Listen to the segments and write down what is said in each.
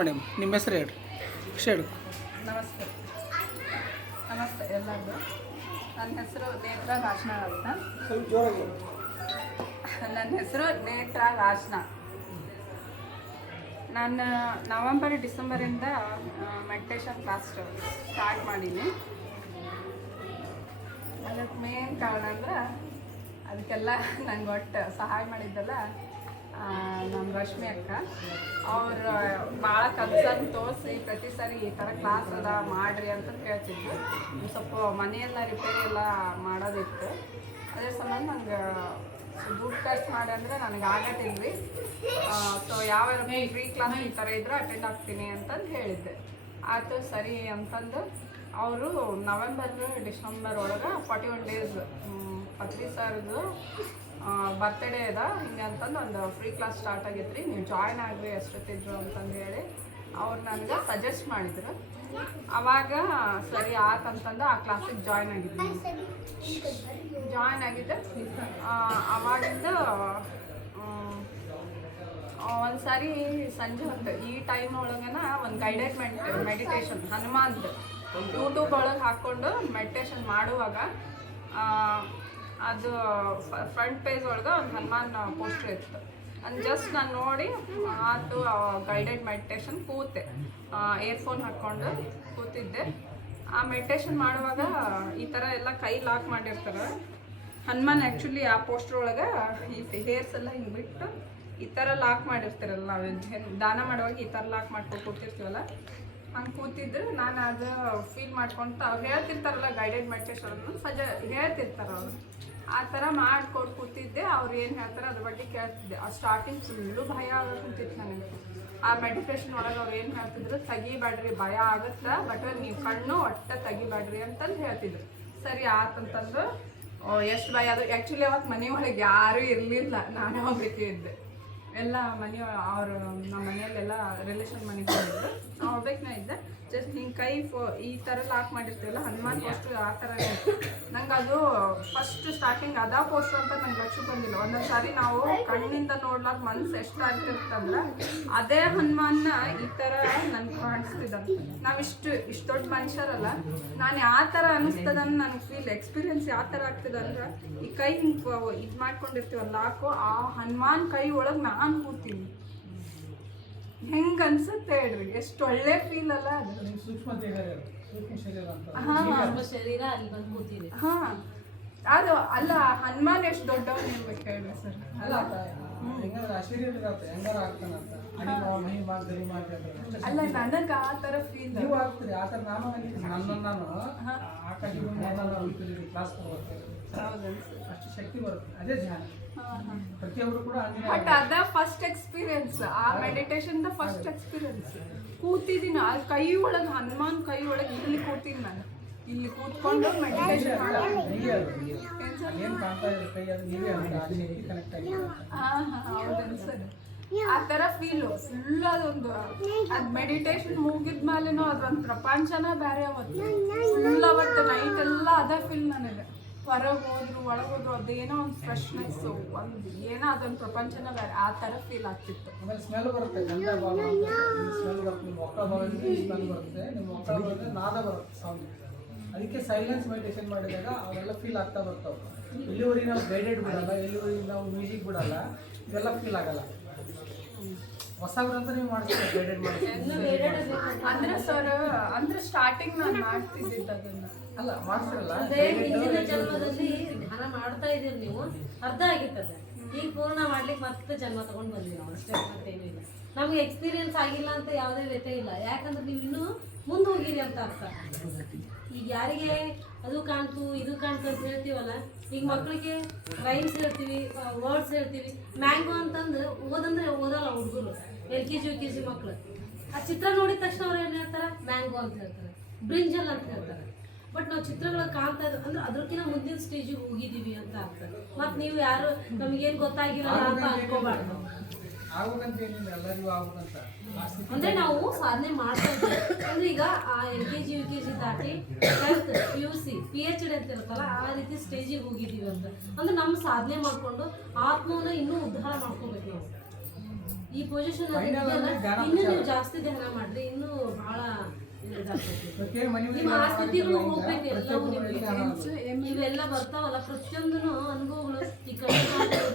ಮಾಡಿ ನಿಮ್ಮ ಹೆಸರು ಹೇಳ್ರಿ ಹೇಳಿ. ನಮಸ್ತೆ ನಮಸ್ತೆ ಎಲ್ಲರಿಗೂ. ನನ್ನ ಹೆಸರು ನೇತ್ರಾ ರಾಜ್ನಾ ಅಂತ. ನಾನು ನವಂಬರ್ ಡಿಸೆಂಬರಿಂದ ಮೆಡಿಟೇಷನ್ ಕ್ಲಾಸ್ ಸ್ಟಾರ್ಟ್ ಮಾಡೀನಿ. ಅದಕ್ಕೆ ಮೇನ್ ಕಾರಣ ಅಂದ್ರೆ ಅದಕ್ಕೆಲ್ಲ ನಂಗೆ ಒಟ್ಟು ಸಹಾಯ ಮಾಡಿದ್ದಲ್ಲ ನಮ್ಮ ರಶ್ಮಿ ಅಕ್ಕ. ಅವ್ರು ಭಾಳ ಕನ್ಸರ್ನ್ ತೋರಿಸಿ ಪ್ರತಿ ಸಾರಿ ಈ ಥರ ಕ್ಲಾಸ್ ಅದ ಮಾಡಿರಿ ಅಂತ ಕೇಳ್ತಿದ್ರು. ಸ್ವಲ್ಪ ಮನೆಯೆಲ್ಲ ರಿಪೇರಿ ಎಲ್ಲ ಮಾಡೋದಿತ್ತು. ಅದೇ ಸಂಬಂಧ ನಂಗೆ ದುಡ್ಡು ಖರ್ಚು ಮಾಡಿ ಅಂದರೆ ನನಗೆ ಆಗತ್ತಿಲ್ರಿ. ಸೊ ಯಾವ ಫ್ರೀ ಕ್ಲಾಸ್ ಈ ಥರ ಇದ್ರೆ ಅಟೆಂಡ್ ಆಗ್ತೀನಿ ಅಂತಂದು ಹೇಳಿದ್ದೆ. ಆಯಿತು ಸರಿ ಅಂತಂದು ಅವರು ನವೆಂಬರ್ ಡಿಸೆಂಬರ್ ಒಳಗೆ 41 ಡೇಸ್ ಪತ್ರಿ ಸರ್ದು ಬರ್ತ್ಡೇ ಅದ ಹಿಂಗೆ ಅಂತಂದು ಒಂದು ಫ್ರೀ ಕ್ಲಾಸ್ ಸ್ಟಾರ್ಟ್ ಆಗೈತೆ ರೀ, ನೀವು ಜಾಯ್ನ್ ಆಗ್ರಿ ಎಷ್ಟೊತ್ತಿದ್ರು ಅಂತಂದು ಹೇಳಿ ಅವ್ರು ನನಗೆ ಸಜೆಸ್ಟ್ ಮಾಡಿದ್ರು. ಆವಾಗ ಸರಿ ಆತಂತಂದು ಆ ಕ್ಲಾಸಿಗೆ ಜಾಯ್ನ್ ಆಗಿದ್ದೆ. ಆವಾಗಿಂದ ಒಂದು ಸಾರಿ ಸಂಜೆ ಹೊತ್ತು ಈ ಟೈಮ್ ಒಳಗನ ಒಂದು ಗೈಡೆಡ್ ಮೆಡಿಟೇಷನ್ ಹನುಮಾನ್ದು ಯೂಟ್ಯೂಬ್ ಒಳಗೆ ಹಾಕ್ಕೊಂಡು ಮೆಡಿಟೇಷನ್ ಮಾಡುವಾಗ ಅದು ಫ್ರಂಟ್ ಪೇಜ್ ಒಳಗೆ ಒಂದು ಹನುಮಾನ್ ಪೋಸ್ಟರ್ ಇತ್ತು. ಅದು ಜಸ್ಟ್ ನಾನು ನೋಡಿ ಆತು ಗೈಡೆಡ್ ಮೆಡಿಟೇಷನ್ ಕೂತೆ, ಇಯರ್ಫೋನ್ ಹಾಕ್ಕೊಂಡು ಕೂತಿದ್ದೆ. ಆ ಮೆಡಿಟೇಷನ್ ಮಾಡುವಾಗ ಈ ಥರ ಎಲ್ಲ ಕೈ ಲಾಕ್ ಮಾಡಿರ್ತಾರೆ ಹನುಮಾನ್. ಆ್ಯಕ್ಚುಲಿ ಆ ಪೋಸ್ಟರ್ ಒಳಗೆ ಈ ಹೇರ್ಸ್ ಎಲ್ಲ ಹಿಂಗೆ ಬಿಟ್ಟು ಈ ಥರ ಲಾಕ್ ಮಾಡಿರ್ತೀರಲ್ಲ, ನಾವು ದಾನ ಮಾಡುವಾಗ ಈ ಥರ ಲಾಕ್ ಮಾಡ್ಕೊಂಡು ಕೂತಿರ್ತೀವಲ್ಲ, ಹಂಗೆ ಕೂತಿದ್ರು. ನಾನು ಅದು ಫೀಲ್ ಮಾಡ್ಕೊತ ಅವ್ರು ಹೇಳ್ತಿರ್ತಾರಲ್ಲ ಗೈಡೆಡ್ ಮೆಡಿಟೇಷನ್ ಹೇಳ್ತಿರ್ತಾರೆ ಅವರು, ಆ ಥರ ಮಾಡ್ಕೊಂಡು ಕೂತಿದ್ದೆ. ಅವ್ರು ಏನು ಹೇಳ್ತಾರೆ ಅದ್ರ ಬಗ್ಗೆ ಕೇಳ್ತಿದ್ದೆ. ಆ ಸ್ಟಾರ್ಟಿಂಗ್ ಫುಲ್ಲು ಭಯ ಆಗೋಕೆ ಕೂತಿತ್ತು ನನಗೆ. ಆ ಮೆಡಿಟೇಷನ್ ಒಳಗೆ ಅವ್ರು ಏನು ಹೇಳ್ತಿದ್ರು, ತೆಗಿಬೇಡ್ರಿ ಭಯ ಆಗುತ್ತೆ, ಬಟ್ ನೀವು ಕಣ್ಣು ಒಟ್ಟೆ ತೆಗಿಬೇಡ್ರಿ ಅಂತಂದು ಹೇಳ್ತಿದ್ರು. ಸರಿ ಆತಂತಂದು ಎಷ್ಟು ಭಯ ಅದು. ಆ್ಯಕ್ಚುಲಿ ಅವತ್ತು ಮನೆ ಒಳಗೆ ಯಾರೂ ಇರಲಿಲ್ಲ, ನಾನೇ ಒಬ್ಬಕ್ಕೆ ಇದ್ದೆ. ಎಲ್ಲ ಅವರು ನಮ್ಮ ಮನೆಯಲ್ಲೆಲ್ಲ ರಿಲೇಷನ್ ಮನೆಗೆ ಬಂದಿದ್ರು, ನಾವು ಒಬ್ಬಕ್ಕೆ ಇದ್ದೆ. ಜಸ್ಟ್ ಹಿಂಗೆ ಕೈ ಈ ಥರ ಲಾಕ್ ಮಾಡಿರ್ತೀವಲ್ಲ ಹನುಮಾನ್ ಪೋಸ್ಟರ್ ಆ ಥರನೇ ಇತ್ತು. ನಂಗೆ ಅದು ಫಸ್ಟ್ ಸ್ಟಾರ್ಟಿಂಗ್ ಅದಾ ಪೋಸ್ಟರ್ ಅಂತ ನಂಗೆ ಲಕ್ಷ ಬಂದಿಲ್ಲ. ಒಂದೊಂದು ಸಾರಿ ನಾವು ಕಣ್ಣಿಂದ ನೋಡ್ಲಾಕ ಮನಸ್ಸು ಎಷ್ಟು ಆಗ್ತಿರ್ತಂದ್ರೆ ಅದೇ ಹನುಮಾನ್ನ ಈ ಥರ ನನ್ಗೆ ಕಾಣಿಸ್ತಿದ್ದ. ನಾವು ಇಷ್ಟು ದೊಡ್ಡ ಮನುಷ್ಯರಲ್ಲ, ನಾನು ಯಾವ ಥರ ಅನ್ನಿಸ್ತದನ್ನು ನನಗೆ ಫೀಲ್ ಎಕ್ಸ್ಪೀರಿಯನ್ಸ್ ಯಾವ ಥರ ಆಗ್ತದಂದ್ರೆ ಈ ಕೈ ಹಿಂಗೆ ಇದು ಮಾಡ್ಕೊಂಡಿರ್ತೀವಲ್ಲ ಲಾಕು, ಆ ಹನುಮಾನ್ ಕೈ ಒಳಗೆ ನಾನು ಕೂತೀನಿ. ಹೆಂಗೆ ಅನ್ಸುತ್ತೆ ಹೇಳ್ರಿ, ಎಷ್ಟು ಒಳ್ಳೆ ಫೀಲ್ ಅಲ್ಲ ಅದು. ಹಾಂ ಅದು ಅಲ್ಲ, ಹನುಮಾನ್ ಎಷ್ಟು ದೊಡ್ಡವನು ಇರ್ಬೇಕು ಹೇಳ್ರಿ ಸರ್. ಅಲ್ಲ ನನಗೆ ಆ ಥರ ಫೀಲ್ ಅಷ್ಟು ಶಕ್ತಿ ಬರುತ್ತೆ, ಅದೇ ಧ್ಯಾನ. ಪ್ರತಿಯೊಬ್ಬರು ಕೂಡ ಬಟ್ ಅದ ಫಸ್ಟ್ ಎಕ್ಸ್ಪೀರಿಯನ್ಸ್, ಆ ಮೆಡಿಟೇಷನ್ ಫಸ್ಟ್ ಎಕ್ಸ್ಪೀರಿಯನ್ಸ್. ಕೂತಿದ್ದೀನಿ ಆ ಕೈ ಒಳಗೆ, ಹನುಮಾನ್ ಕೈ ಒಳಗೆ ಇಲ್ಲಿ ಕೂತೀನಿ ನಾನು. ಇಲ್ಲಿ ಕೂತ್ಕೊಂಡು ಮೆಡಿಟೇಷನ್ ಹೌದನ್ಸರ್ ಆ ಥರ ಫೀಲು ಫುಲ್. ಅದೊಂದು ಅದು ಮೆಡಿಟೇಷನ್ ಮುಗಿದ್ಮೇಲೆನೂ ಅದೊಂದು ಪ್ರಪಂಚನ ಬೇರೆ. ಅವತ್ತು ಫುಲ್ ಅವತ್ತು ನೈಟ್ ಎಲ್ಲ ಅದೇ ಫೀಲ್ ನನಗೆ. ಹೊರಗೆ ಹೋದ್ರು ಒಳಗೆ ಹೋದ್ರು ಅದೇನೋ ಒಂದು ಫ್ರೆಶ್ನೆಸ್ಸು, ಒಂದು ಏನೋ ಅದೊಂದು ಪ್ರಪಂಚನ ಬೇರೆ ಆ ಥರ ಫೀಲ್ ಆಗ್ತಿತ್ತು. ಸ್ಮೆಲ್ ಬರುತ್ತೆ, ಸ್ಮೆಲ್ ಬರುತ್ತೆ, ನಿಮ್ಮ ಒಕ್ಕ ಬರುತ್ತೆ, ಸ್ಮೆಲ್ ಬರುತ್ತೆ, ನಿಮ್ಮ ಒಕ್ಕ ಬರುತ್ತೆ, ನಾದ ಬರುತ್ತೆ ಸೌಂಡ್. ಅದಕ್ಕೆ ಸೈಲೆನ್ಸ್ ಮೆಡಿಟೇಷನ್ ಮಾಡಿದಾಗ ಅವೆಲ್ಲ ಫೀಲ್ ಆಗ್ತಾ ಬರ್ತಾವೆ. ಎಲ್ಲಿವರೆಗೆ ನಾವು ಗೈಡೆಡ್ ಬಿಡಲ್ಲ, ಎಲ್ಲಿವರೆಗೆ ನಾವು ಮ್ಯೂಸಿಕ್ ಬಿಡಲ್ಲ, ಇದೆಲ್ಲ ಫೀಲ್ ಆಗಲ್ಲ. ಹೊಸಬ್ರಂತ ನೀವು ಮಾಡ್ತೀವಿ ಗೈಡೆಡ್ ಮಾಡಿ ಅಂದ್ರೆ ಸರ್, ಅಂದ್ರೆ ಸ್ಟಾರ್ಟಿಂಗ್ ನಾನು ಮಾಡ್ತಿದ್ದಿದ್ದು ಅದನ್ನ ಅಲ್ಲ ಮಾಡ್ತಿರಲ್ಲ. ಹಿಂದಿನ ಜನ್ಮದಲ್ಲಿ ಧ್ಯಾನ ಮಾಡ್ತಾ ಇದೀರಿ ನೀವು, ಅರ್ಧ ಆಗಿರ್ತದೆ. ಈಗ ಪೂರ್ಣ ಮಾಡ್ಲಿಕ್ಕೆ ಮತ್ತೆ ಜನ್ಮ ತಗೊಂಡು ಬಂದ್ವಿ ನಾವು ಅಷ್ಟೇ, ಮತ್ತೇನು ಇಲ್ಲ. ನಮ್ಗೆ ಎಕ್ಸ್ಪೀರಿಯನ್ಸ್ ಆಗಿಲ್ಲ ಅಂತ ಯಾವುದೇ ವ್ಯತ್ಯಯ ಇಲ್ಲ, ಯಾಕಂದ್ರೆ ನೀವು ಇನ್ನೂ ಮುಂದೆ ಹೋಗಿರಿ ಅಂತ ಅರ್ಥ. ಈಗ ಯಾರಿಗೆ ಅದು ಕಾಣ್ತು ಇದು ಕಾಣ್ತು ಅಂತ ಹೇಳ್ತೀವಲ್ಲ, ಈಗ ಮಕ್ಕಳಿಗೆ ರೈಮ್ಸ್ ಹೇಳ್ತೀವಿ, ವರ್ಡ್ಸ್ ಹೇಳ್ತೀವಿ. ಮ್ಯಾಂಗೋ ಅಂತಂದು ಓದಂದ್ರೆ ಓದಲ್ಲ ಹುಡುಗರು, LKG UKG ಮಕ್ಕಳು. ಆ ಚಿತ್ರ ನೋಡಿದ ತಕ್ಷಣ ಅವ್ರು ಏನು ಹೇಳ್ತಾರೆ, ಮ್ಯಾಂಗೋ ಅಂತ ಹೇಳ್ತಾರೆ, ಬ್ರಿಂಜಲ್ ಅಂತ ಹೇಳ್ತಾರೆ. ಬಟ್ ನಾವು ಚಿತ್ರಗಳು ಕಾಣ್ತಾ ಇದ್ದೀವಿ ಅಂದ್ರೆ ಅದ್ರಕ್ಕಿಂತ ಮುಂದಿನ ಸ್ಟೇಜಿಗೆ ಹೋಗಿದ್ದೀವಿ ಅಂತ ಅರ್ಥ. ಮತ್ತು ನೀವು ಯಾರು ನಮಗೇನು ಗೊತ್ತಾಗಿರಲ್ಲ ಅಂತ ಅನ್ಕೋಬಾರ್ದು. ಅಂದ್ರೆ ನಾವು ಸಾಧನೆ ಮಾಡ್ತಾ ಇದ್ದೀವಿ ಅಂದ್ರೆ ಈಗ ಆ LKG UKG ದಾಟಿ 10th PUC PhD ಅಂತ ಇರುತ್ತಲ್ಲ ಆ ರೀತಿ ಸ್ಟೇಜಿಗೆ ಹೋಗಿದ್ದೀವಿ ಅಂತ ಅಂದ್ರೆ ನಮ್ಮ ಸಾಧನೆ ಮಾಡ್ಕೊಂಡು ಆತ್ಮವನ್ನ ಇನ್ನೂ ಉದ್ಧಾರ ಮಾಡ್ಕೊಬೇಕು ನಾವು. ಈ ಪೊಸಿಷನ್ Final ಅಂದ್ರೆ ಧ್ಯಾನ ಇನ್ನು ನೀವು ಜಾಸ್ತಿ ಧ್ಯಾನ ಮಾಡ್ರಿ, ಇನ್ನೂ ಬಹಳ ಪ್ರತಿಯೊಂದು ಮನೆ ನಿಮ್ಮ ಆ ಸ್ಥಿತಿಗಳು ಹೋಗ್ಬೇಕು ಎಲ್ಲವೂ ನಿಮ್ಗೆ. ಇವೆಲ್ಲ ಬರ್ತಾವಲ್ಲ ಪ್ರತಿಯೊಂದೂ ಅನುಭವಗಳು, ಈ ಕಡೆ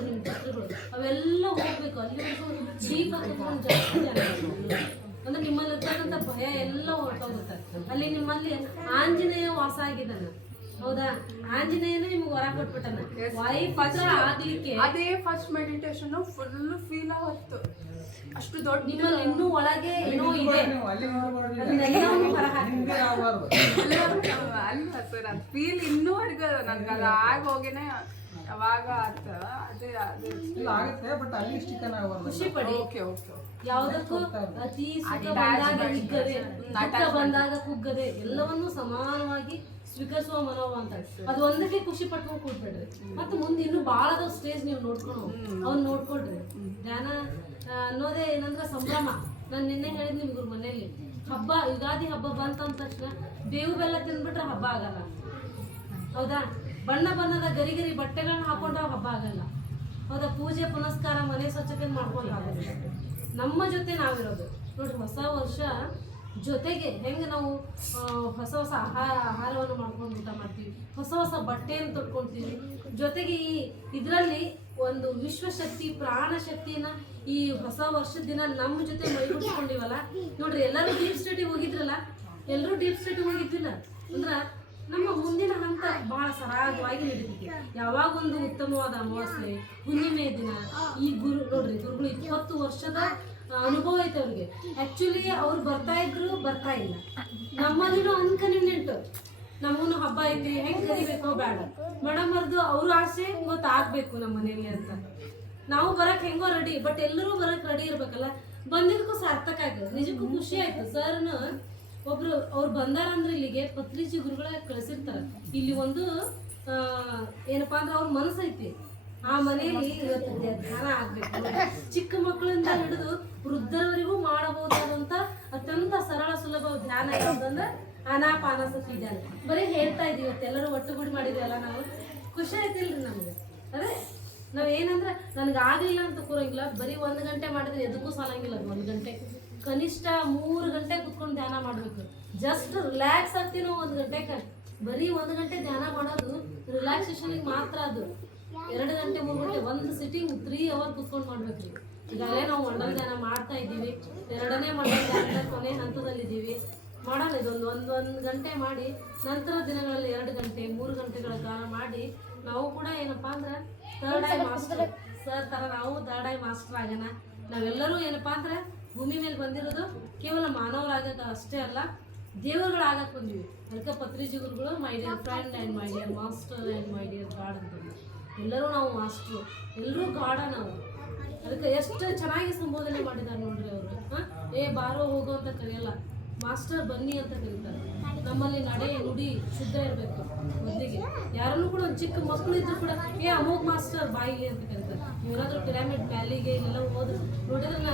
ನಿಮ್ಮ ಚಿತ್ರಗಳು ಅವೆಲ್ಲ ಹೋಗ್ಬೇಕು. ಅಲ್ಲಿವರೆಗೂ ದೀಪ ತಗೊಂಡು ಜಾಸ್ತಿ ಧ್ಯಾನ ಮಾಡ್ಬೇಕು. ಅಂದ್ರೆ ನಿಮ್ಮಲ್ಲಿ ಇರ್ತಕ್ಕಂಥ ಭಯ ಎಲ್ಲ ಹೊರಟೋಗುತ್ತೆ. ಅಲ್ಲಿ ನಿಮ್ಮಲ್ಲಿ ಆಂಜನೇಯ ವಾಸ ಆಗಿದ್ದಾನೆ, ಹೌದಾ? ಆಂಜನೇಯನೇ ನಿಮ್ಗೆ ಹೊರ ಕೊಟ್ಬಿಟ್ಟಾನ ವಾಯುಪುತ್ರ ಆಗ್ಲಿಕ್ಕೆ. ಅದೇ ಫಸ್ಟ್ ಮೆಡಿಟೇಷನ್ ಫುಲ್ ಫೀಲ್ ಆವತ್ತು. ಅಷ್ಟು ದೊಡ್ಡ ನಿಮ್ಮಲ್ಲಿ ಇನ್ನೂ ಒಳಗೆ ಏನೋ ಇದೆ, ಅದನ್ನೆಲ್ಲವನ್ನೂ ಹೊರ ಹಾಕಿ. ಅಲ್ಲ ಸರ್, ಅದು ಫೀಲ್ ಇನ್ನೂವರೆಗೂ ನನ್ಗೆ ಅದು ಆಗೋಗೇನೆ ಯಾವಾಗ ಆತ ಅದೇ ಅದೇ ಆಗುತ್ತೆ. ಬಟ್ ಅಲ್ಲಿ ಸ್ಟಿಕನ್ ಆಗಬಾರ್ದು. ಖುಷಿ ಪಡಿ. ಓಕೆ ಓಕೆ ಯಾವುದಕ್ಕೂ ಅತಿ ಸುಖ ಬಂದಾಗ ಹಿಗ್ಗದೆ, ದುಃಖ ಬಂದಾಗ ಕುಗ್ಗದೆ, ಎಲ್ಲವನ್ನೂ ಸಮಾನವಾಗಿ ಸ್ವೀಕರಿಸುವ ಮನೋಭಾವ ಅಂತ. ಅದು ಒಂದಕ್ಕೆ ಖುಷಿ ಪಟ್ಕೊಂಡು ಕೂಡ್ಬೇಡ್ರಿ. ಮತ್ತೆ ಮುಂದೆ ಇನ್ನು ಬಹಳದ ಸ್ಟೇಜ್ ನೀವು ನೋಡ್ಕೊಂಡು ಅವ್ನು ನೋಡ್ಕೊಳ್ರಿ. ಧ್ಯಾನ ಅನ್ನೋದೇ ಏನಂದ್ರೆ ಸಂಭ್ರಮ. ನಾನು ನಿನ್ನೆ ಹೇಳಿದ್ ನಿಮ್ಗೆ ಮನೆಯಲ್ಲಿ ಹಬ್ಬ, ಯುಗಾದಿ ಹಬ್ಬ ಬಂತಂದ ತಕ್ಷಣ ಬೇವು ಬೆಲ್ಲ ತಿಂದ್ಬಿಟ್ರೆ ಹಬ್ಬ ಆಗಲ್ಲ, ಹೌದಾ? ಬಣ್ಣ ಬಣ್ಣದ ಗರಿ ಗರಿ ಬಟ್ಟೆಗಳನ್ನ ಹಾಕೊಂಡ್ರೆ ಹಬ್ಬ ಆಗಲ್ಲ, ಹೌದಾ? ಪೂಜೆ ಪುನಸ್ಕಾರ ಮನೆ ಸ್ವಚ್ಛತೆ ಮಾಡ್ಕೊಂಡು ಆಗೋದಿಲ್ಲ. ನಮ್ಮ ಜೊತೆ ನಾವಿರೋದು ನೋಡ್ರಿ. ಹೊಸ ವರ್ಷ ಜೊತೆಗೆ ಹೆಂಗೆ ನಾವು ಹೊಸ ಹೊಸ ಆಹಾರವನ್ನು ಮಾಡ್ಕೊಂಡು ಊಟ ಮಾಡ್ತೀವಿ, ಹೊಸ ಹೊಸ ಬಟ್ಟೆಯನ್ನು ತೊಟ್ಕೊಳ್ತೀವಿ, ಜೊತೆಗೆ ಈ ಇದರಲ್ಲಿ ಒಂದು ವಿಶ್ವಶಕ್ತಿ ಪ್ರಾಣಶಕ್ತಿನ ಈ ಹೊಸ ವರ್ಷದ ದಿನ ನಮ್ಮ ಜೊತೆ ಮೈಗೂಡಿಸ್ಕೊಂಡಿವಲ್ಲ ನೋಡ್ರಿ. ಎಲ್ಲರೂ ಡೀಪ್ ಸ್ಟೇಟಿಗೆ ಹೋಗಿದ್ರಲ್ಲ, ಎಲ್ಲರೂ ಡೀಪ್ ಸ್ಟೇಟಿಗೆ ಹೋಗಿದ್ದಿಲ್ಲ ಅಂದ್ರೆ ನಮ್ಮ ಮುಂದಿನ ಹಂತ ಬಹಳ ಸರಾಗವಾಗಿ ನಡೀತೈತಿ. ಯಾವಾಗೊಂದು ಉತ್ತಮವಾದ ಅಮಾವಾಸ್ಯೆ ಹುಣ್ಣಿಮೆ ದಿನ ಈ ನೋಡ್ರಿ ಗುರುಗಳು 20 ವರ್ಷದ ಅನುಭವ ಐತೆ ಅವ್ರಿಗೆ. ಆ್ಯಕ್ಚುಲಿ ಅವ್ರು ಬರ್ತಾ ಇದ್ರು, ಬರ್ತಾ ಇಲ್ಲ. ನಮ್ಮಲ್ಲಿನೂ ಅನ್ಕನ್ವೀನಿಯಂಟ್, ನಮಗೂ ಹಬ್ಬ ಐತಿ ಹೆಂಗೆ ಕರಿಬೇಕೋ ಬೇಡ ಮೇಡಮ್ ಅವ್ರದ್ದು ಅವ್ರ ಆಸೆ ಇವತ್ತು ಆಗ್ಬೇಕು ನಮ್ಮ ಮನೇಲಿ ಅಂತ. ನಾವು ಬರಕ್ಕೆ ಹೆಂಗೋ ರೆಡಿ, ಬಟ್ ಎಲ್ಲರೂ ಬರಕ್ಕೆ ರೆಡಿ ಇರ್ಬೇಕಲ್ಲ. ಬಂದಿದ್ದಕ್ಕೂ ಸಾರ್ಥಕ ಆಯ್ತು, ನಿಜಕ್ಕೂ ಖುಷಿ ಆಯ್ತು. ಸರ್ನ ಒಬ್ರು ಅವ್ರು ಬಂದಾರಂದ್ರೆ ಇಲ್ಲಿಗೆ ಪತ್ರಿಜಿ ಗುರುಗಳ ಕಳಿಸಿರ್ತಾರೆ. ಇಲ್ಲಿ ಒಂದು ಏನಪ್ಪಾ ಅಂದ್ರೆ ಅವ್ರ ಮನಸ್ಸೈತಿ, ಆ ಮನೆಯಲ್ಲಿ ಇವತ್ತು ಧ್ಯಾನ ಆಗ್ಬೇಕು. ಚಿಕ್ಕ ಮಕ್ಕಳಿಂದ ಹಿಡಿದು ವೃದ್ಧರವರೆಗೂ ಮಾಡಬಹುದಾದಂತ ಅತ್ಯಂತ ಸರಳ ಸುಲಭ ಧ್ಯಾನ ಯಾವುದಂದ್ರೆ ಆನಾಪಾನಸತಿ ಧ್ಯಾನ. ಬರೀ ಹೇಳ್ತಾ ಇದೀವಿ, ಇವತ್ತೆಲ್ಲರೂ ಒಟ್ಟುಗೂಡಿ ಮಾಡಿದ್ವಲ್ಲ, ನಾವು ಖುಷಿ ಆಯ್ತಿಲ್ರಿ ನಮ್ಗೆ. ಅದೇ ನಾವೇನಂದ್ರೆ ನನಗೆ ಆಗಲಿಲ್ಲ ಅಂತ ಕೂರಂಗಿಲ್ಲ, ಬರೀ 1 ಗಂಟೆ ಮಾಡಿದ್ರೆ ಎದಕ್ಕೂ ಸಾಲಂಗಿಲ್ಲ. 1 ಗಂಟೆ ಕನಿಷ್ಠ 3 ಗಂಟೆ ಕುತ್ಕೊಂಡು ಧ್ಯಾನ ಮಾಡಬೇಕು. ಜಸ್ಟ್ ರಿಲ್ಯಾಕ್ಸ್ ಆಗ್ತೀವಿ ನಾವು 1 ಗಂಟೆಗೆ. ಬರೀ 1 ಗಂಟೆ ಧ್ಯಾನ ಮಾಡೋದು ರಿಲ್ಯಾಕ್ಸೇಷನ್ಗೆ ಮಾತ್ರ. ಅದು 2 ಗಂಟೆ 3 ಗಂಟೆ ಒಂದು ಸಿಟ್ಟಿಂಗ್ 3 ಅವರ್ ಕುತ್ಕೊಂಡು ಮಾಡ್ಬೇಕ್ರಿ. ಈಗಾಗಲೇ ನಾವು ಮಂಡಲ ಧ್ಯಾನ ಮಾಡ್ತಾ ಇದ್ದೀವಿ, 2ನೇ ಮಂಡಲ ಧ್ಯಾನದ ಕೊನೆ ಹಂತದಲ್ಲಿದ್ದೀವಿ. ಮಾಡೋಣ ಇದೊಂದು ಒಂದು ಗಂಟೆ ಮಾಡಿ, ನಂತರ ದಿನಗಳಲ್ಲಿ 2 ಗಂಟೆ 3 ಗಂಟೆಗಳ ಕಾಲ ಮಾಡಿ ನಾವು ಕೂಡ ಏನಪ್ಪಾ ಅಂದ್ರೆ ಥರ್ಡ್ ಐ ಮಾಸ್ಟರ್ ಸರ್ ಥರ ನಾವು ಥರ್ಡ್ ಐ ಮಾಸ್ಟರ್ ಆಗೋಣ. ನಾವೆಲ್ಲರೂ ಏನಪ್ಪಾ ಅಂದ್ರೆ ಭೂಮಿ ಮೇಲೆ ಬಂದಿರೋದು ಕೇವಲ ಮಾನವರಾಗಕ್ಕೆ ಅಷ್ಟೇ ಅಲ್ಲ, ದೇವರುಗಳಾಗಕ್ಕೆ ಬಂದಿವಿ. ಅದಕ್ಕೆ ಪತ್ರಿಜಿ ಗುರುಗಳು my dear friend and my dear master and my dear god ಅಂತಂದು ಎಲ್ಲರೂ ನಾವು ಮಾಸ್ಟ್ರು, ಎಲ್ಲರೂ ಗಾಡ ನಾವು. ಅದಕ್ಕೆ ಎಷ್ಟು ಚೆನ್ನಾಗಿ ಸಂಬೋಧನೆ ಮಾಡಿದ್ದಾರೆ ನೋಡ್ರಿ ಅವರು. ಏ ಬಾರೋ ಹೋಗೋ ಅಂತ ಕರೆಯಲ್ಲ, ಮಾಸ್ಟರ್ ಬನ್ನಿ ಅಂತ ಕರೀತಾರೆ. ನಮ್ಮಲ್ಲಿ ನಡೆ ನುಡಿ ಶುದ್ಧ ಇರಬೇಕು. ಮೊದಲಿಗೆ ಯಾರನ್ನು ಕೂಡ ಒಂದು ಚಿಕ್ಕ ಮಕ್ಕಳು ಇದ್ರು ಕೂಡ ಏ ಅಮೋಘ ಮಾಸ್ಟರ್ ಬಾಯಿಗೆ ಅಂತ ಕರೀತಾರೆ. ಏನಾದರೂ ಪಿರಾಮಿಡ್ ವ್ಯಾಲಿಗೆ ಇಲ್ಲೆಲ್ಲ ಹೋದ್ರು ನೋಡಿದ್ರೆ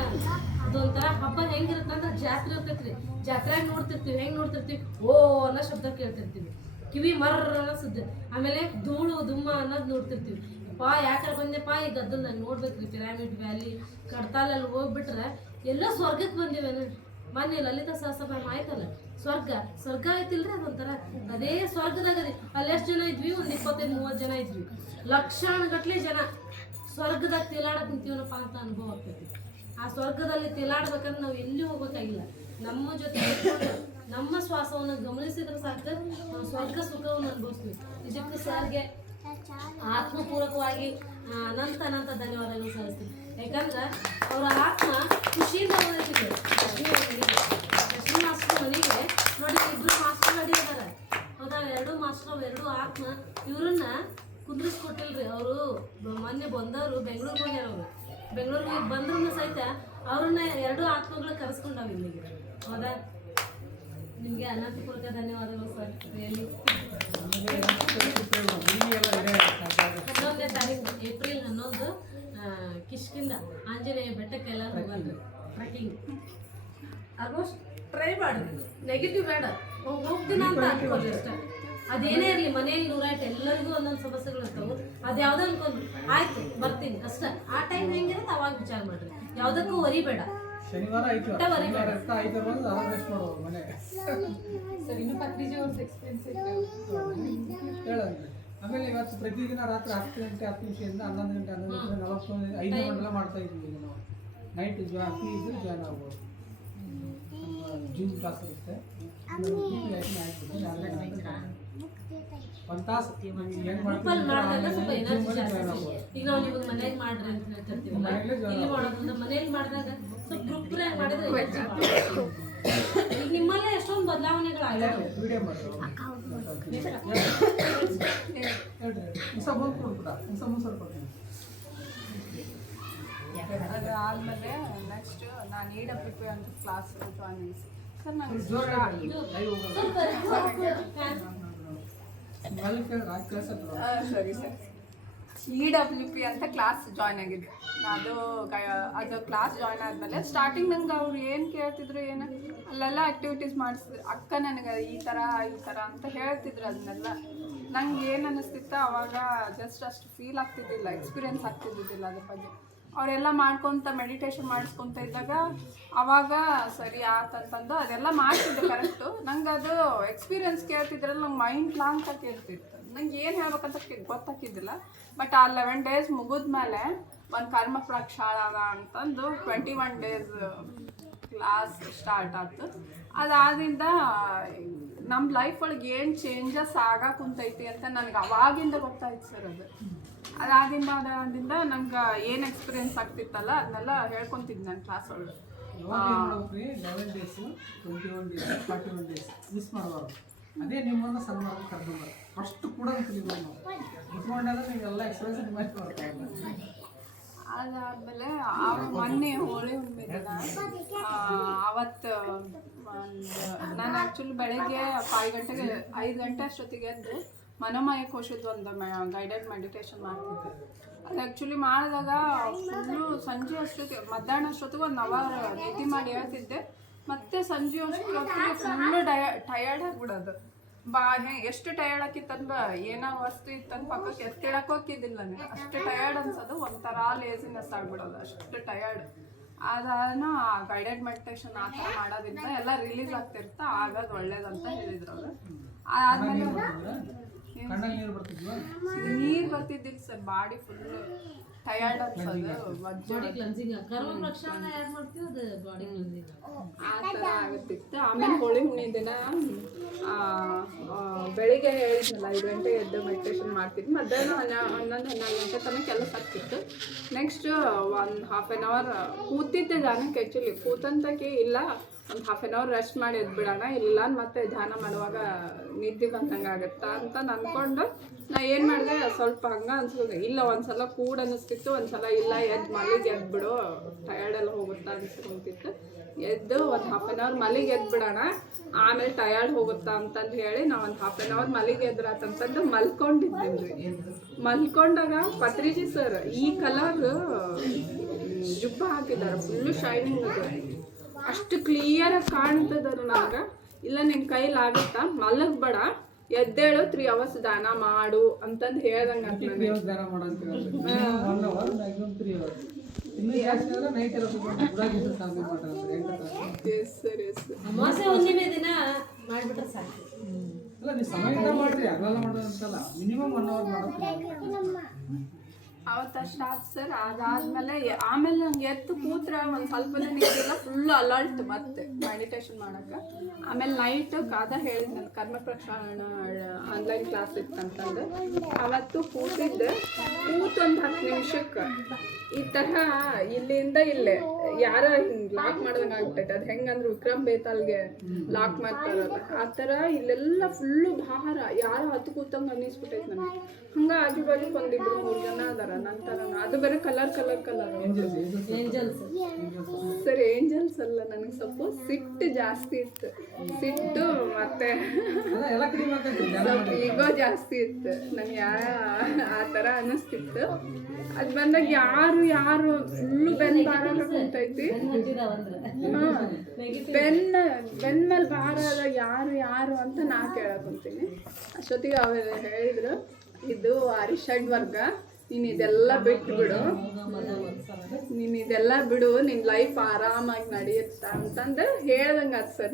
ಅದೊಂಥರ ಹಬ್ಬ ಹೆಂಗಿರುತ್ತೆ ಅಂದ್ರೆ ಜಾತ್ರೆ ಇರ್ತೈತ್ರಿ. ಜಾತ್ರೆಯಾಗಿ ನೋಡ್ತಿರ್ತೀವಿ, ಹೆಂಗೆ ನೋಡ್ತಿರ್ತೀವಿ, ಓ ಅನ್ನೋ ಶಬ್ದ ಕೇಳ್ತಿರ್ತೀವಿ, ಕಿವಿ ಮರ್ರ ಅನ್ನೋ ಸುದ್ದಿ, ಆಮೇಲೆ ಧೂಳು ದುಮ್ಮ ಅನ್ನೋದು ನೋಡ್ತಿರ್ತೀವಿ. ಯಾಕಂದ್ರೆ ಬಂದೆಪ್ಪ ಈ ಗದ್ದಲ್ದಾಗ ನೋಡ್ಬೇಕ್ರಿ ಪಿರಾಮಿಡ್ ವ್ಯಾಲಿ ಕಡ್ತಾಲಲ್ಲಿ ಹೋಗ್ಬಿಟ್ರೆ ಎಲ್ಲ ಸ್ವರ್ಗಕ್ಕೆ ಬಂದಿವೇನು. ಮೊನ್ನೆ ಲಲಿತಾ ಸಹಸ್ರನಾಮ ಆಯ್ತಲ್ಲ, ಸ್ವರ್ಗ ಆಯ್ತಿಲ್ರಿ ಅದೊಂಥರ. ಅದೇ ಸ್ವರ್ಗದಾಗ ಅಲ್ಲಿ ಎಷ್ಟು ಜನ ಇದ್ವಿ, ಒಂದು 25-30 ಜನ ಇದ್ವಿ. ಲಕ್ಷಾನುಗಟ್ಲೆ ಜನ ಸ್ವರ್ಗದಾಗ ತೇಲಾಡಕ್ ನಿಂತೀವನಪ್ಪ ಅಂತ ಅನುಭವ ಆಗ್ತೈತಿ. ಆ ಸ್ವರ್ಗದಲ್ಲಿ ತೇಲಾಡ್ಬೇಕಂದ್ರೆ ನಾವು ಎಲ್ಲಿ ಹೋಗ್ಬೇಕಾಗಿಲ್ಲ, ನಮ್ಮ ಜೊತೆ ನಮ್ಮ ಶ್ವಾಸವನ್ನು ಗಮನಿಸಿದ್ರೆ ಸಾಕು ನಾವು ಸ್ವರ್ಗ ಸುಖವನ್ನು ಅನುಭವಿಸ್ತೀವಿ. ಇದಕ್ಕೆ ಸರ್ಗೆ ಆತ್ಮಪೂರ್ವಕವಾಗಿ ಅನಂತ ಧನ್ಯವಾದಗಳು ಸಲ್ಲಿಸ್ತೀವಿ. ಯಾಕಂದ್ರೆ ಅವರ ಆತ್ಮ ಖುಷಿಯಿಂದ ಬಂದಿದೆ. ಲಕ್ಷ್ಮೀ ಮಾಸ್ಟರ್ ಮನೆಗೆ ನೋಡಿ 2 ಮಾಸ್ಟರ್ ರೆಡಿ ಇದ್ದಾರೆ, ಹೌದಾ? 2 ಮಾಸ್ಟರ್ 2 ಆತ್ಮ ಇವ್ರನ್ನ ಕುಂದ್ರಿಸ್ಕೊಟ್ಟಿಲ್ರಿ. ಅವರು ಮೊನ್ನೆ ಬಂದವರು ಬೆಂಗಳೂರಿಗೆ ಹೋಗ್ಯಾರ. ಅವರು ಬೆಂಗಳೂರಿಗೆ ಬಂದ್ರೂ ಸಹಿತ ಅವ್ರನ್ನ 2 ಆತ್ಮಗಳು ಕರೆಸ್ಕೊಂಡಾವ ಇಲ್ಲಿಗೆ, ಹೌದಾ? ನಿಮಗೆ ಅನಂತಪೂರ್ವಕ ಧನ್ಯವಾದಗಳು ಸರ್. ರಿಯಲಿ 11ನೇ ತಾರೀಕು ಏಪ್ರಿಲ್ 11 ಕಿಷ್ಕಿಂದ ಆಂಜನೇಯ ಬೆಟ್ಟಕ್ಕೆಲ್ಲ ಹೋಗಲ್ರಿ ಟ್ರೆಕ್ಕಿಂಗ್. ಆಲ್ಮೋಸ್ಟ್ ಟ್ರೈ ಮಾಡಿದ್ವಿ, ನೆಗೆಟಿವ್ ಬೇಡ, ಹೋಗ್ತೀನಿ ಅಂತ ಅನ್ಕೊಳ್ಳಿ ಅಷ್ಟೇ. ಅದೇನೇ ಇರಲಿ ಮನೆಯಲ್ಲಿ 108 ಎಲ್ಲರಿಗೂ ಒಂದೊಂದು ಸಮಸ್ಯೆಗಳು ಇರ್ತಾವೆ. ಅದು ಯಾವುದೋ ಅನ್ಕೊಂಡು ಆಯ್ತು ಬರ್ತೀನಿ ಅಷ್ಟ, ಆ ಟೈಮ್ ಹೆಂಗಿರುತ್ತೆ ಅವಾಗ ವಿಚಾರ ಮಾಡ್ರಿ, ಯಾವುದಕ್ಕೂ ವರಿಬೇಡ. ಶನಿವಾರ ಐತಿವಾರ ಇರ್ತಾ ಐದಾರು ಬಂದು ಆರಾಮ ರೆಸ್ಟ್ ಮಾಡೋದು ಮನೆಗೆ ಸರ್ ಇನ್ನು ಪತ್ರಿಜಿ ಅವ್ರದ್ದು ಎಕ್ಸ್ಪೀರಿಯನ್ಸ್ ಹೇಳಂದ್ರೆ. ಆಮೇಲೆ ಇವತ್ತು ಪ್ರತಿದಿನ ರಾತ್ರಿ 10 ಗಂಟೆ 10 ನಿಮಿಷದಿಂದ 11 ಗಂಟೆ 11 ನಿಮಿಷ 45 ಗಂಟೆ ಮಾಡ್ತಾ ಇದ್ವಿ ಈಗ ನಾವು. ನೈಟ್ ಜಾಯ್ನ್ ಆಗ್ಬೋದು. ಜೂಮ್ ಕ್ಲಾಸ್ ಇರುತ್ತೆ, ಒಂದು ತಾಸು ಗ್ರೂಪಲ್ಲಿ ಮಾಡಿದಾಗ ಸ್ವಲ್ಪ ಎನರ್ಜಿ ಜಾಸ್ತಿ. ಈಗ ನಾವು ನಿಮಗೆ ಮನೆಗೆ ಮಾಡ್ರಿ ಅಂತ ಹೇಳ್ತಿರ್ತೀವಲ್ಲ, ಇಲ್ಲಿ ಮಾಡೋದ್ರಿಂದ ಮನೆಯಲ್ಲಿ ಮಾಡಿದಾಗ ಸ್ವಲ್ಪ ಗ್ರೂಪ್ ಮಾಡಿದ್ರೆ ಈಗ ನಿಮ್ಮಲ್ಲೇ ಎಷ್ಟೊಂದು ಬದಲಾವಣೆಗಳು ಆಗಿದಾವೆ. ವಿಡಿಯೋ ಮಾಡಿ ಕೊಡ್ತೀನಿ. ಅದಾದಮೇಲೆ ನೆಕ್ಸ್ಟ್ ನಾನು EWP ಅಂತ ಕ್ಲಾಸ್ ಜಾಯ್ನ್ ಸರ್ ನಂಗೆ ಸರಿ ಸರ್ EWP ಅಂತ ಕ್ಲಾಸ್ ಜಾಯ್ನ್ ಆಗಿದ್ದೆ. ಅದು ಕ್ಲಾಸ್ ಜಾಯ್ನ್ ಆದಮೇಲೆ ಸ್ಟಾರ್ಟಿಂಗ್ ನಂಗೆ ಅವ್ರು ಏನು ಕೇಳ್ತಿದ್ರು ಏನು ಅಲ್ಲೆಲ್ಲ ಆ್ಯಕ್ಟಿವಿಟೀಸ್ ಮಾಡಿಸಿದ್ರು. ಅಕ್ಕ ನನಗೆ ಈ ಥರ ಅಂತ ಹೇಳ್ತಿದ್ರು. ಅದನ್ನೆಲ್ಲ ನಂಗೆ ಏನು ಅನ್ನಿಸ್ತಿತ್ತು ಅವಾಗ ಜಸ್ಟ್ ಅಷ್ಟು ಫೀಲ್ ಆಗ್ತಿದ್ದಿಲ್ಲ, ಎಕ್ಸ್ಪೀರಿಯೆನ್ಸ್ ಆಗ್ತಿದ್ದಿದ್ದಿಲ್ಲ ಅದ್ರ ಬಗ್ಗೆ. ಅವರೆಲ್ಲ ಮಾಡ್ಕೊತ ಮೆಡಿಟೇಷನ್ ಮಾಡಿಸ್ಕೊತ ಇದ್ದಾಗ ಅವಾಗ ಸರಿ ಆತಂತಂದು ಅದೆಲ್ಲ ಮಾಡ್ತಿದ್ದೆ ಕರೆಕ್ಟು. ನಂಗೆ ಅದು ಎಕ್ಸ್ಪೀರಿಯೆನ್ಸ್ ಕೇಳ್ತಿದ್ರಲ್ಲ ನಂಗೆ ಮೈಂಡ್ ಬ್ಲಾಂಕ್ ಆಗಿ ಇರ್ತಿತ್ತು. ನಂಗೆ ಏನು ಹೇಳ್ಬೇಕಂತ ಗೊತ್ತಾಗಿದ್ದಿಲ್ಲ. ಬಟ್ ಆ 11 ಡೇಸ್ ಮುಗಿದ್ಮೇಲೆ ಒಂದು ಕರ್ಮ ಪ್ರಕ್ಷಾಳನ ಅಂತಂದು 21 ಡೇಸ್ ಕ್ಲಾಸ್ ಸ್ಟಾರ್ಟ್ ಆಯ್ತು. ಅದಾದಿಂದ ನಮ್ಮ ಲೈಫ್ ಒಳಗೆ ಏನು ಚೇಂಜಸ್ ಕುಂತೈತಿ ಅಂತ ನನಗೆ ಅವಾಗಿಂದ ಗೊತ್ತಾಯ್ತು ಸರ್. ಅದಾದಿಂದ ನಂಗೆ ಏನು ಎಕ್ಸ್ಪೀರಿಯೆನ್ಸ್ ಆಗ್ತಿತ್ತಲ್ಲ ಅದನ್ನೆಲ್ಲ ಹೇಳ್ಕೊತಿದ್ದೆ ನನ್ನ ಕ್ಲಾಸ್ ಒಳಗೆ. 11 ಡೇಸ್ 21 ಡೇಸ್ 41 ಡೇಸ್ ಮಿಸ್ ಮಾಡಬಾರ್ದು. ಅದೇ ನಿಮ್ಮನ್ನ ಸನ್ಮಾನ ಕರ್ಕೊಂಡು ಫಸ್ಟ್ ಕೂಡ ಕಲಿಬೋದು ನಾವು. ಕುತ್ಕೊಂಡಾಗ ನೀವೆಲ್ಲ ಎಕ್ಸ್ಪೀರಿಯನ್ಸ್ ನಿಮ್ಮ ಮಾಡ್ತಾ ಇಲ್ಲ. ಅದಾದಮೇಲೆ ಮೊನ್ನೆ ಹೋಳಿ ಹುಣ್ಣಿಮೆ ದಿನ ಅವತ್ತು ನಾನು ಆ್ಯಕ್ಚುಲಿ ಬೆಳಗ್ಗೆ 5 ಗಂಟೆ ಅಷ್ಟೊತ್ತಿಗೆ ಎದ್ದು ಮನೋಮಯ ಕೋಶದ ಒಂದು ಗೈಡೆಡ್ ಮೆಡಿಟೇಷನ್ ಮಾಡ್ತಿದ್ದೆ. ಅದು ಆ್ಯಕ್ಚುಲಿ ಮಾಡಿದಾಗ ಫುಲ್ಲು ಸಂಜೆ ಅಷ್ಟೊತ್ತಿಗೆ ಮಧ್ಯಾಹ್ನ ಅಷ್ಟೊತ್ತಿಗೆ 1 ಅವರ್ ನಿದ್ದೆ ಮಾಡಿ ಹೇಳ್ತಿದ್ದೆ. ಮತ್ತು ಸಂಜೆ ಅಷ್ಟೊತ್ತಿಗೆ ಫುಲ್ಲು ಟಯರ್ಡ್ ಆಗಿಬಿಡೋದು. ಎಷ್ಟು ಟಯರ್ಡ್ ಆಕಿತ್ತಂದ್ರೆ ಏನೋ ವಸ್ತು ಇತ್ತಂದು ಪಕ್ಕಕ್ಕೆ ಎತ್ತಿಡಕ್ಕೆ ಹೋಗಿದ್ದಿಲ್ಲ ನನಗೆ. ಅಷ್ಟು ಟಯರ್ಡ್ ಅನ್ಸೋದು, ಒಂಥರ ಲೇಸಿನೆಸ್ ಆಗ್ಬಿಡೋದು, ಅಷ್ಟು ಟಯರ್ಡ್. ಅದಾನ ಗೈಡೆಡ್ ಮೆಡಿಟೇಷನ್ ಆ ಥರ ಮಾಡೋದ್ರಿಂದ ಎಲ್ಲ ರಿಲೀಸ್ ಆಗ್ತಿರ್ತಾ ಆಗೋದು ಒಳ್ಳೇದಂತ ಹೇಳಿದ್ರು ಅವರು. ಆದಮೇಲೆ ನೀರು ಬರ್ತಿದ್ದಿಲ್ಲ ಸರ್, ಬಾಡಿ ಫುಲ್ಲು ಟಯರ್ಡ್ ಅನ್ಸೋದು, ಬಾಡಿ ಕ್ಲೆನ್ಸಿಂಗ್ ಕರ್ಮ ಪ್ರಕ್ಷಾಳನ ಯಾರು ಮಾಡ್ತೀವಿ ಅದು ಬಾಡಿ ಕ್ಲೆನ್ಸಿಂಗ್ ಆ ಥರ ಆಗುತ್ತಿತ್ತು. ಆಮೇಲೆ ಹೋಳಿ ಹುಣ್ಣಿಮೆ ದಿನ ಬೆಳಿಗ್ಗೆ ಹೇಳಿದ್ನಲ್ಲ 5 ಗಂಟೆ ಎದ್ದು ಮೆಡಿಟೇಷನ್ ಮಾಡ್ತಿದ್ವಿ. ಮಧ್ಯಾಹ್ನ 11-12 ಗಂಟೆ ತನಕ ಕೆಲಸ ಆಗ್ತಿತ್ತು. ನೆಕ್ಸ್ಟ್ 1/2 hour ಕೂತಿದ್ದೆ ಧ್ಯಾನಕ್ಕೆ. ಆ್ಯಕ್ಚುಲಿ ಕೂತಂತಕ್ಕೆ ಇಲ್ಲ, ಒಂದು 1/2 hour ರೆಸ್ಟ್ ಮಾಡಿ ಎದ್ಬಿಡೋಣ, ಇಲ್ಲ ಮತ್ತೆ ಧ್ಯಾನ ಮಾಡುವಾಗ ನಿದ್ದೆ ಬಂದಂಗೆ ಆಗುತ್ತಾ ಅಂತ ಅಂದ್ಕೊಂಡು ನಾ ಏನು ಮಾಡಿದೆ, ಸ್ವಲ್ಪ ಹಂಗೆ ಅನ್ಸೋದು. ಇಲ್ಲ ಒಂದ್ಸಲ ಕೂಡ ಅನ್ನಿಸ್ತಿತ್ತು, ಒಂದ್ಸಲ ಇಲ್ಲ ಮಲ್ಲಿಗೆ ಎದ್ಬಿಡು ಟಯರ್ಡೆಲ್ಲ ಹೋಗುತ್ತಾ ಅನ್ಸ್ಕೊಂತಿತ್ತು. ಎದ್ದು ಒಂದು 1/2 hour ಮಲ್ಲಿಗೆ ಎದ್ಬಿಡೋಣ, ಆಮೇಲೆ ಟಯರ್ಡ್ ಹೋಗುತ್ತಾ ಅಂತಂದು ಹೇಳಿ ನಾವು ಒಂದು 1/2 hour ಮಲ್ಲಿಗೆ ಎದ್ರಾತಂತಂದು ಮಲ್ಕೊಂಡಿದ್ದೀನಿ. ಮಲ್ಕೊಂಡಾಗ ಪತ್ರಿಜಿ ಸರ್ ಈ ಕಲರ್ ಜುಬ್ಬ ಹಾಕಿದ್ದಾರೆ, ಫುಲ್ಲು ಶೈನಿಂಗ್ ಅದು, ಅಷ್ಟು ಕ್ಲಿಯರಾಗಿ ಕಾಣ್ತದರು ನನಗೆ. ಇಲ್ಲ ನಿನ್ನ ಕೈಲಾಗುತ್ತಾ, ಮಲಗಬೇಡ, ಎದ್ದೇಳು, 3 hours ದಾನ ಮಾಡು ಅಂತಂದು ಹೇಳ್ದಂಗೆ ಅಂತ. ಅಮಾವಾಸ್ಯೆ ಹುಣ್ಣಿಮೆ ದಿನ ಮಾಡ್ಬಿಟ್ರೆ ಸಾಕು. ಅವತ್ತಷ್ಟು ಆಯ್ತು ಸರ್. ಅದಾದ್ಮೇಲೆ ಆಮೇಲೆ ನಂಗೆ ಎದ್ದು ಕೂತ್ರೆ ಒಂದು ಸ್ವಲ್ಪ ನೀರಿಲ್ಲ, ಫುಲ್ ಅಲರ್ಟ್ ಮತ್ತೆ ಮೆಡಿಟೇಷನ್ ಮಾಡೋಕ್ಕೆ. ಆಮೇಲೆ ನೈಟ್ ಕಾದ ಹೇಳಿದ್ನಲ್ಲ ಕರ್ಮ ಪ್ರಕ್ಷಾಳನ ಆನ್ಲೈನ್ ಕ್ಲಾಸ್ ಇತ್ತಂತಂದು ಅವತ್ತು ಕೂತಿದ್ದೆ. ಕೂತೊಂದು 10 ನಿಮಿಷಕ್ಕೆ ಈ ಥರ ಇಲ್ಲಿಂದ ಇಲ್ಲೇ ಯಾರ ಹಿಂಗೆ ಲಾಕ್ ಮಾಡ್ದಂಗೆ ಆಗ್ಬಿಟ್ಟೈತೆ. ಅದು ಹೆಂಗಂದ್ರೆ ವಿಕ್ರಮ್ ಬೇತಾಲ್ಗೆ ಲಾಕ್ ಮಾಡ್ತಾರಲ್ಲ ಆ ಥರ ಇಲ್ಲೆಲ್ಲ ಫುಲ್ಲು ಭಾರ, ಯಾರೋ ಹತ್ತು ಕೂತಂಗೆ ಅನ್ನಿಸ್ಬಿಟ್ಟೈತೆ ನನಗೆ. ಹಂಗೆ ಆಜು ಬಾಜು 1-2-3 ಜನ ಅದಾರ. ನಂತರ ಅದು ಬೇರೆ ಕಲರ್ ಏಂಜಲ್ಸ್ ಸರಿ ಏಂಜಲ್ಸ್ ಅಲ್ಲ, ನನಗೆ ಸ್ವಲ್ಪ ಸಿಟ್ಟು ಜಾಸ್ತಿ ಇತ್ತು. ಸಿಟ್ಟು ಮತ್ತೆ ಎಲ್ಲ ಕಡಿಮೆ ಆಗ್ತೈತಿ ಜನ ಸ್ವಲ್ಪ ಈಗೋ ಜಾಸ್ತಿ ಇತ್ತು. ನನಗೆ ಆ ಥರ ಅನ್ನಿಸ್ತಿತ್ತು. ಅದು ಬಂದಾಗ ಯಾರು ಫುಲ್ಲು ಬೆನ್ನು ಭಾರ ಕುಂತೈತಿ. ಬೆನ್ನ ಮೇಲೆ ಭಾರ ಆದಾಗ ಯಾರು ಅಂತ ನಾ ಕೇಳಕೊಂತೀನಿ. ಅಷ್ಟೊತ್ತಿಗೆ ಅವರು ಹೇಳಿದ್ರು, ಇದು ಅರಿಷಡ್ ವರ್ಗ, ನೀನು ಇದೆಲ್ಲ ಬಿಟ್ಬಿಡು, ನೀನು ಇದೆಲ್ಲ ಬಿಡು, ನಿನ್ನ ಲೈಫ್ ಆರಾಮಾಗಿ ನಡೆಯುತ್ತ ಅಂತಂದು ಹೇಳ್ದಂಗೆ ಆಯ್ತು ಸರ್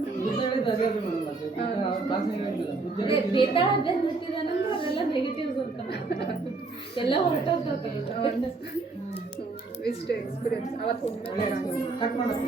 ಎಲ್ಲ ಹೊರಟೋಗ್ತದೆ. ಇಷ್ಟು ಎಕ್ಸ್ಪೀರಿಯನ್ಸ್ ಅವತ್ತು ಕಟ್ ಮಾಡೋದು